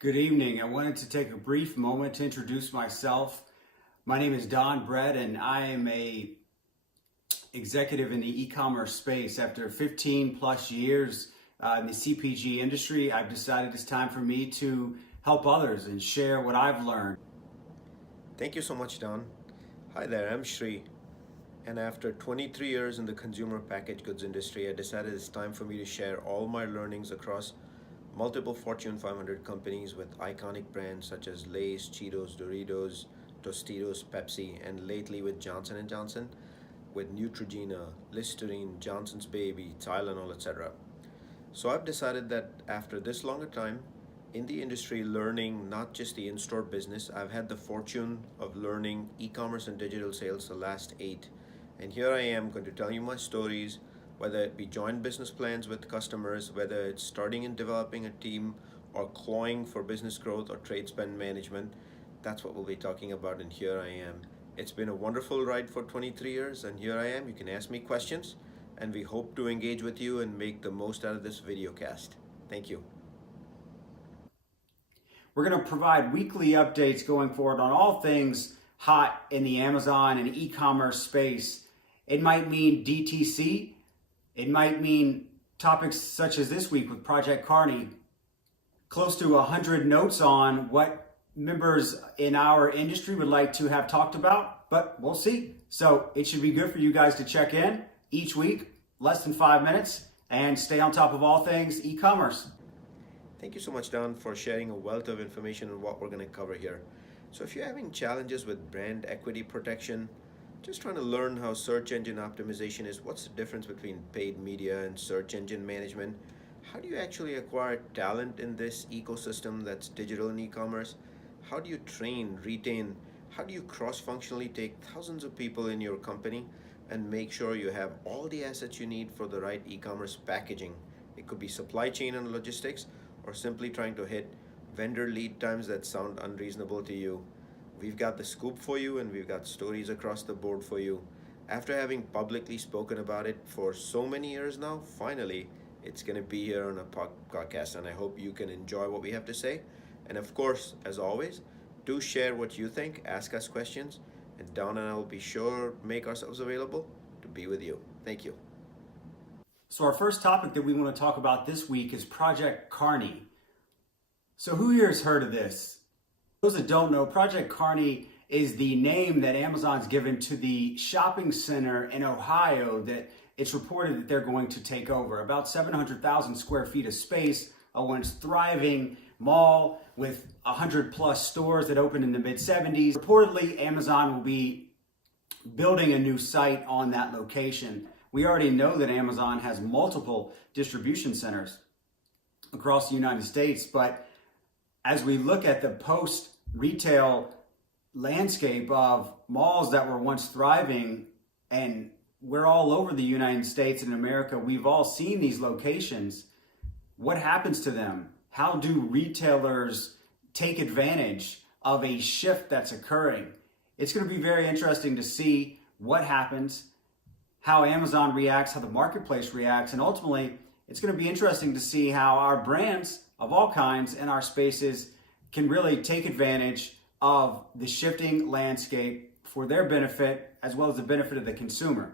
Good evening. I wanted to take a brief moment to introduce myself. My name is Don Brett, and I am a executive in the e-commerce space. After 15 plus years in the CPG industry, I've decided it's time for me to help others and share what I've learned. Thank you so much, Don. Hi there, I'm Shri. And after 23 years in the consumer packaged goods industry, I decided it's time for me to share all my learnings across multiple Fortune 500 companies with iconic brands such as Lay's, Cheetos, Doritos, Tostitos, Pepsi, and lately with Johnson & Johnson, with Neutrogena, Listerine, Johnson's Baby, Tylenol, etc. So I've decided that after this longer time in the industry, learning not just the in-store business, I've had the fortune of learning e-commerce and digital sales the last 8. And here I am going to tell you my stories, whether it be joint business plans with customers, whether it's starting and developing a team, or clawing for business growth or trade spend management. That's what we'll be talking about, and here I am. It's been a wonderful ride for 23 years, and here I am. You can ask me questions, and we hope to engage with you and make the most out of this video cast. Thank you. We're going to provide weekly updates going forward on all things hot in the Amazon and e-commerce space. It might mean DTC. It might mean topics such as this week with Project Carney. Close to 100 notes on what members in our industry would like to have talked about, but we'll see. So it should be good for you guys to check in each week, less than 5 minutes, and stay on top of all things e-commerce. Thank you so much, Don, for sharing a wealth of information on what we're going to cover here. So if you're having challenges with brand equity protection, just trying to learn how search engine optimization is, what's the difference between paid media and search engine management? How do you actually acquire talent in this ecosystem that's digital and e-commerce? How do you train, retain? How do you cross-functionally take thousands of people in your company and make sure you have all the assets you need for the right e-commerce packaging? It could be supply chain and logistics, or simply trying to hit vendor lead times that sound unreasonable to you. We've got the scoop for you, and we've got stories across the board for you. After having publicly spoken about it for so many years now, finally, it's going to be here on a podcast, and I hope you can enjoy what we have to say. And of course, as always, do share what you think, ask us questions, and Don and I will be sure to make ourselves available to be with you. Thank you. So our first topic that we want to talk about this week is Project Carney. So who here has heard of this? Those that don't know, Project Carney is the name that Amazon's given to the shopping center in Ohio that it's reported that they're going to take over. About 700,000 square feet of space, a once thriving mall with 100 plus stores that opened in the mid-70s. Reportedly, Amazon will be building a new site on that location. We already know that Amazon has multiple distribution centers across the United States, but as we look at the post-retail landscape of malls that were once thriving, and we're all over the United States and America, we've all seen these locations. What happens to them? How do retailers take advantage of a shift that's occurring? It's going to be very interesting to see what happens, how Amazon reacts, how the marketplace reacts, and ultimately, it's going to be interesting to see how our brands of all kinds in our spaces can really take advantage of the shifting landscape for their benefit as well as the benefit of the consumer.